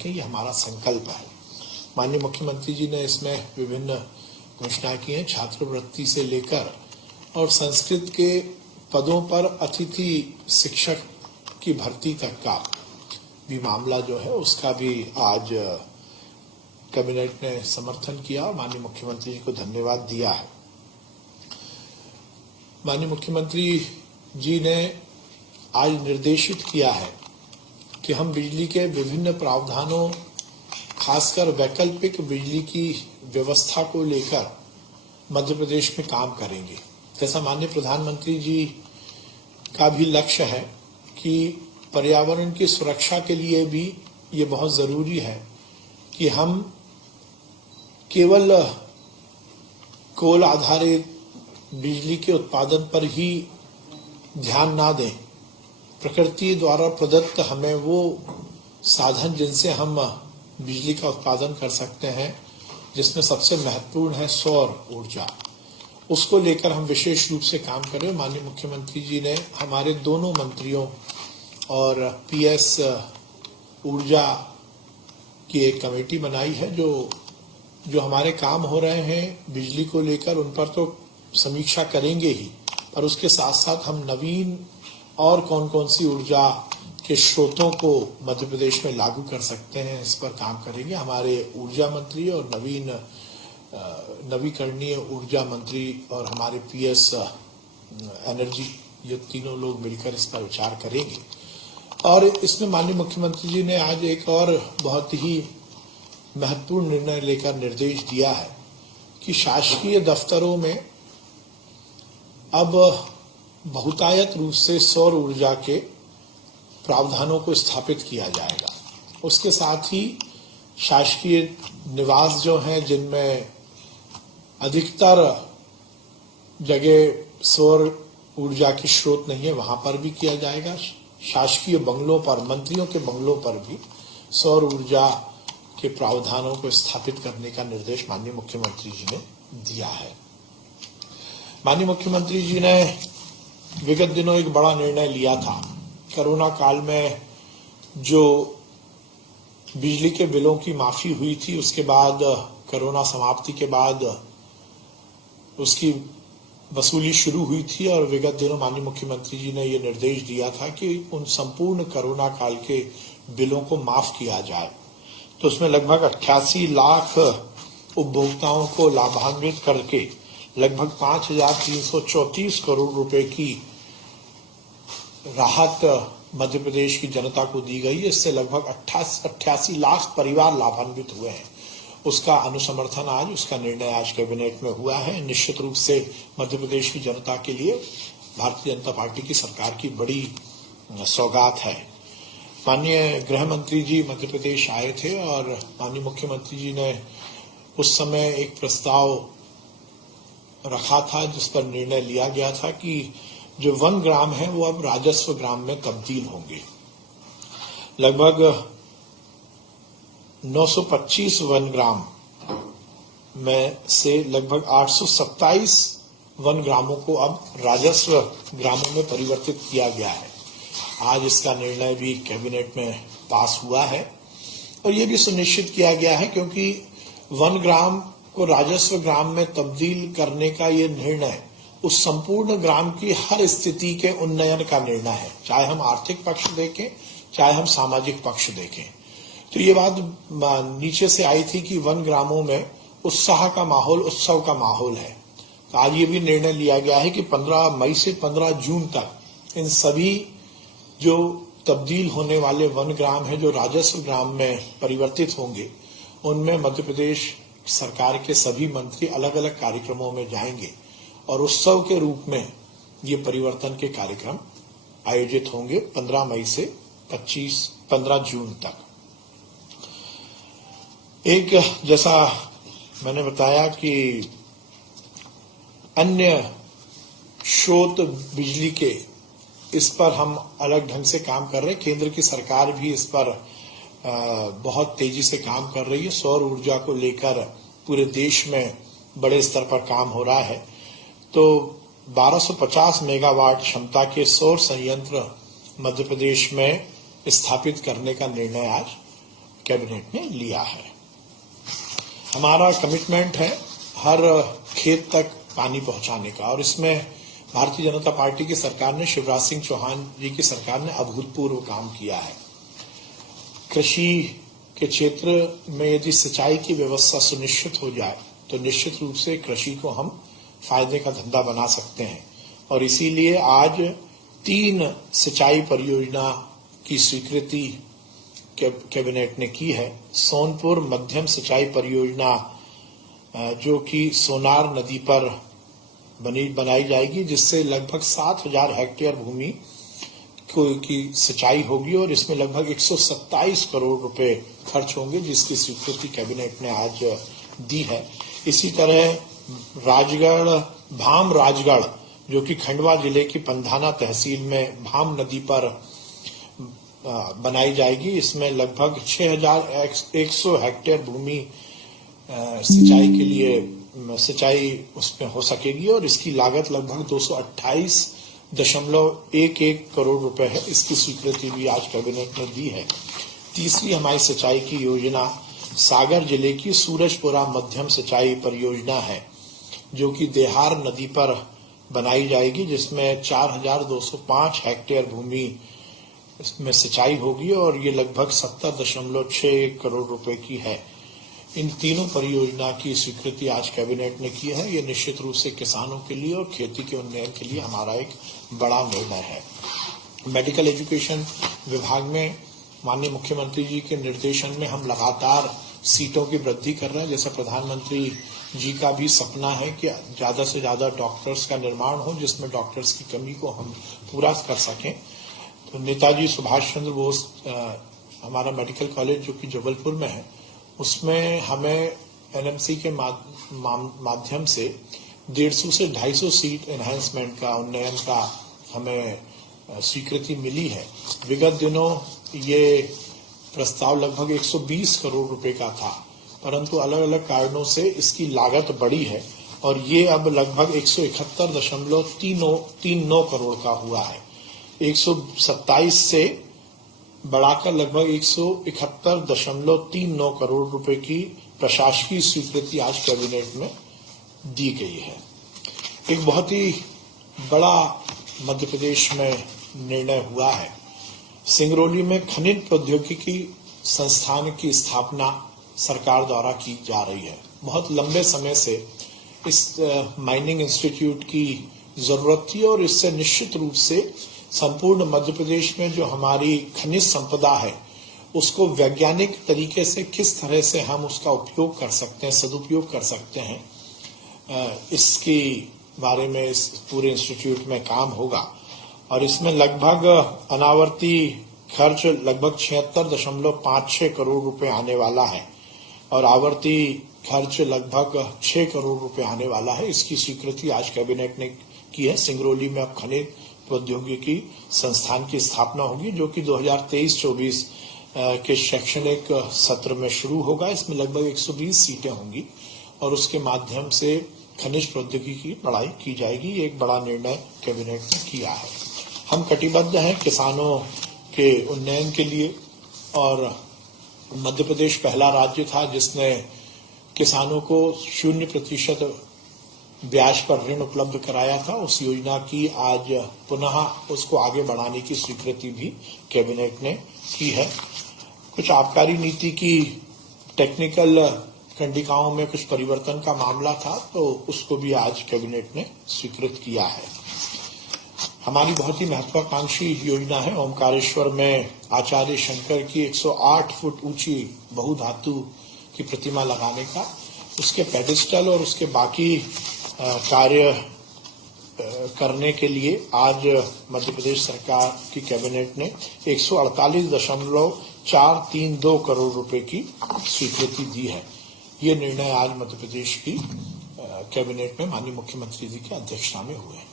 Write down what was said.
सकें, ये हमारा संकल्प है। माननीय मुख्यमंत्री जी ने इसमें विभिन्न घोषणाएं की हैं, छात्रवृत्ति से लेकर और संस्कृत के पदों पर अतिथि शिक्षक की भर्ती तक का भी मामला जो है उसका भी आज कैबिनेट ने समर्थन किया और माननीय मुख्यमंत्री जी को धन्यवाद दिया है। माननीय मुख्यमंत्री जी ने आज निर्देशित किया है कि हम बिजली के विभिन्न प्रावधानों, खासकर वैकल्पिक बिजली की व्यवस्था को लेकर मध्य प्रदेश में काम करेंगे। जैसा माननीय प्रधानमंत्री जी का भी लक्ष्य है कि पर्यावरण की सुरक्षा के लिए भी ये बहुत जरूरी है कि हम केवल कोल आधारित बिजली के उत्पादन पर ही ध्यान ना दें। प्रकृति द्वारा प्रदत्त हमें वो साधन जिनसे हम बिजली का उत्पादन कर सकते हैं, जिसमें सबसे महत्वपूर्ण है सौर ऊर्जा, उसको लेकर हम विशेष रूप से काम करें। माननीय मुख्यमंत्री जी ने हमारे दोनों मंत्रियों और पीएस ऊर्जा की एक कमेटी बनाई है जो हमारे काम हो रहे हैं बिजली को लेकर उन पर तो समीक्षा करेंगे ही, पर उसके साथ साथ हम नवीन और कौन कौन सी ऊर्जा के स्रोतों को मध्य प्रदेश में लागू कर सकते हैं, इस पर काम करेंगे। हमारे ऊर्जा मंत्री और नवीकरणीय ऊर्जा मंत्री और हमारे पीएस एनर्जी, ये तीनों लोग मिलकर इस पर विचार करेंगे। और इसमें माननीय मुख्यमंत्री जी ने आज एक और बहुत ही महत्वपूर्ण निर्णय लेकर निर्देश दिया है कि शासकीय दफ्तरों में अब बहुतायत रूप से सौर ऊर्जा के प्रावधानों को स्थापित किया जाएगा। उसके साथ ही शासकीय निवास जो हैं, जिनमें अधिकतर जगह सौर ऊर्जा की स्रोत नहीं है, वहां पर भी किया जाएगा। शासकीय बंगलों पर, मंत्रियों के बंगलों पर भी सौर ऊर्जा के प्रावधानों को स्थापित करने का निर्देश माननीय मुख्यमंत्री जी ने दिया है। माननीय मुख्यमंत्री जी ने विगत दिनों एक बड़ा निर्णय लिया था। कोरोना काल में जो बिजली के बिलों की माफी हुई थी, उसके बाद कोरोना समाप्ति के बाद उसकी वसूली शुरू हुई थी और विगत दिनों माननीय मुख्यमंत्री जी ने ये निर्देश दिया था कि उन संपूर्ण कोरोना काल के बिलों को माफ किया जाए। तो उसमें लगभग 88 लाख उपभोक्ताओं को लाभान्वित करके लगभग 5,334 करोड़ रुपए की राहत मध्य प्रदेश की जनता को दी गई। इससे लगभग 88 लाख परिवार लाभान्वित हुए हैं। उसका अनुसमर्थन आज, उसका निर्णय आज कैबिनेट में हुआ है। निश्चित रूप से मध्य प्रदेश की जनता के लिए भारतीय जनता पार्टी की सरकार की बड़ी सौगात है। माननीय गृह मंत्री जी मध्य प्रदेश आए थे और माननीय मुख्यमंत्री जी ने उस समय एक प्रस्ताव रखा था जिस पर निर्णय लिया गया था कि जो वन ग्राम है वो अब राजस्व ग्राम में तब्दील होंगे। लगभग 925 वन ग्राम में से लगभग 827 वन ग्रामों को अब राजस्व ग्रामों में परिवर्तित किया गया है। आज इसका निर्णय भी कैबिनेट में पास हुआ है और ये भी सुनिश्चित किया गया है, क्योंकि वन ग्राम को राजस्व ग्राम में तब्दील करने का ये निर्णय उस संपूर्ण ग्राम की हर स्थिति के उन्नयन का निर्णय है, चाहे हम आर्थिक पक्ष देखें, चाहे हम सामाजिक पक्ष देखें। तो ये बात नीचे से आई थी कि वन ग्रामों में उत्साह का माहौल, उत्सव का माहौल है। तो आज ये भी निर्णय लिया गया है कि 15 मई से 15 जून तक इन सभी जो तब्दील होने वाले वन ग्राम हैं, जो राजस्व ग्राम में परिवर्तित होंगे, उनमें मध्य प्रदेश सरकार के सभी मंत्री अलग अलग कार्यक्रमों में जाएंगे और उत्सव के रूप में ये परिवर्तन के कार्यक्रम आयोजित होंगे 15 मई से 15 जून तक। एक, जैसा मैंने बताया कि अन्य स्रोत बिजली के, इस पर हम अलग ढंग से काम कर रहे हैं। केंद्र की सरकार भी इस पर बहुत तेजी से काम कर रही है। सौर ऊर्जा को लेकर पूरे देश में बड़े स्तर पर काम हो रहा है। तो 1250 मेगावाट क्षमता के सौर संयंत्र मध्य प्रदेश में स्थापित करने का निर्णय आज कैबिनेट ने लिया है। हमारा कमिटमेंट है हर खेत तक पानी पहुंचाने का, और इसमें भारतीय जनता पार्टी की सरकार ने, शिवराज सिंह चौहान जी की सरकार ने अभूतपूर्व काम किया है। कृषि के क्षेत्र में यदि सिंचाई की व्यवस्था सुनिश्चित हो जाए तो निश्चित रूप से कृषि को हम फायदे का धंधा बना सकते हैं, और इसीलिए आज 3 सिंचाई परियोजना की स्वीकृति कैबिनेट ने की है। सोनपुर मध्यम सिंचाई परियोजना जो कि सोनार नदी पर बनाई जाएगी, जिससे लगभग 7,000 हेक्टेयर भूमि की सिंचाई होगी, और इसमें लगभग 127 करोड़ रुपए खर्च होंगे, जिसकी स्वीकृति कैबिनेट ने आज दी है। इसी तरह भाम राजगढ़ जो कि खंडवा जिले की पंधाना तहसील में भाम नदी पर बनाई जाएगी, इसमें लगभग 6,100 हेक्टेयर भूमि सिंचाई उसमें हो सकेगी, और इसकी लागत लगभग 228.11 करोड़ रुपए है। इसकी स्वीकृति भी आज कैबिनेट ने दी है। तीसरी हमारी सिंचाई की योजना सागर जिले की सूरजपुरा मध्यम सिंचाई परियोजना है, जो कि देहार नदी पर बनाई जाएगी, जिसमें 4,205 हेक्टेयर भूमि इसमें सिंचाई होगी, और ये लगभग 70.6 करोड़ रुपए की है। इन तीनों परियोजना की स्वीकृति आज कैबिनेट ने की है। ये निश्चित रूप से किसानों के लिए और खेती के उन्नयन के लिए हमारा एक बड़ा निर्णय है। मेडिकल एजुकेशन विभाग में माननीय मुख्यमंत्री जी के निर्देशन में हम लगातार सीटों की वृद्धि कर रहे हैं। जैसे प्रधानमंत्री जी का भी सपना है कि ज्यादा से ज्यादा डॉक्टर्स का निर्माण हो, जिसमें डॉक्टर्स की कमी को हम पूरा कर सकें। तो नेताजी सुभाष चंद्र बोस हमारा मेडिकल कॉलेज जो कि जबलपुर में है, उसमें हमें एनएमसी के माध्यम से 150 से 250 सीट एनहांसमेंट का, उन्नयन का हमें स्वीकृति मिली है। विगत दिनों ये प्रस्ताव लगभग 120 करोड़ रुपए का था, परंतु अलग अलग कारणों से इसकी लागत बढ़ी है, और ये अब लगभग 171.39 करोड़ का हुआ है। 127 से बढ़ाकर लगभग 171.39 करोड़ रुपए की प्रशासकीय स्वीकृति आज कैबिनेट में दी गई है। एक बहुत ही बड़ा मध्य प्रदेश में निर्णय हुआ है। सिंगरौली में खनिज प्रौद्योगिकी संस्थान की स्थापना सरकार द्वारा की जा रही है। बहुत लंबे समय से इस माइनिंग इंस्टीट्यूट की जरूरत थी, और इससे निश्चित रूप से संपूर्ण मध्य प्रदेश में जो हमारी खनिज संपदा है उसको वैज्ञानिक तरीके से किस तरह से हम उसका उपयोग कर सकते हैं, सदुपयोग कर सकते हैं, इसके बारे में इस पूरे इंस्टीट्यूट में काम होगा। और इसमें लगभग अनावर्ती खर्च लगभग 76.56 करोड़ रुपए आने वाला है, और आवर्ती खर्च लगभग 6 करोड़ रुपए आने वाला है। इसकी स्वीकृति आज कैबिनेट ने की है। सिंगरौली में अब खनिज प्रौद्योगिकी संस्थान की स्थापना होगी, जो कि 2023-24 के शैक्षणिक सत्र में शुरू होगा। इसमें लगभग 120 सीटें होंगी, और उसके माध्यम से खनिज प्रौद्योगिकी की पढ़ाई की जाएगी। एक बड़ा निर्णय कैबिनेट ने किया है। हम कटिबद्ध हैं किसानों के उन्नयन के लिए, और मध्य प्रदेश पहला राज्य था जिसने किसानों को 0% ब्याज पर ऋण उपलब्ध कराया था। उस योजना की आज पुनः उसको आगे बढ़ाने की स्वीकृति भी कैबिनेट ने की है। कुछ आबकारी नीति की टेक्निकल कंडिकाओं में कुछ परिवर्तन का मामला था, तो उसको भी आज कैबिनेट ने स्वीकृत किया है। हमारी बहुत ही महत्वाकांक्षी योजना है ओमकारेश्वर में आचार्य शंकर की 108 फुट ऊंची बहुधातु की प्रतिमा लगाने का। उसके पेडिस्टल और उसके बाकी कार्य करने के लिए आज मध्य प्रदेश सरकार की कैबिनेट ने 148.432 करोड़ रुपए की स्वीकृति दी है। ये निर्णय आज मध्य प्रदेश की कैबिनेट में माननीय मुख्यमंत्री जी की अध्यक्षता में हुए हैं।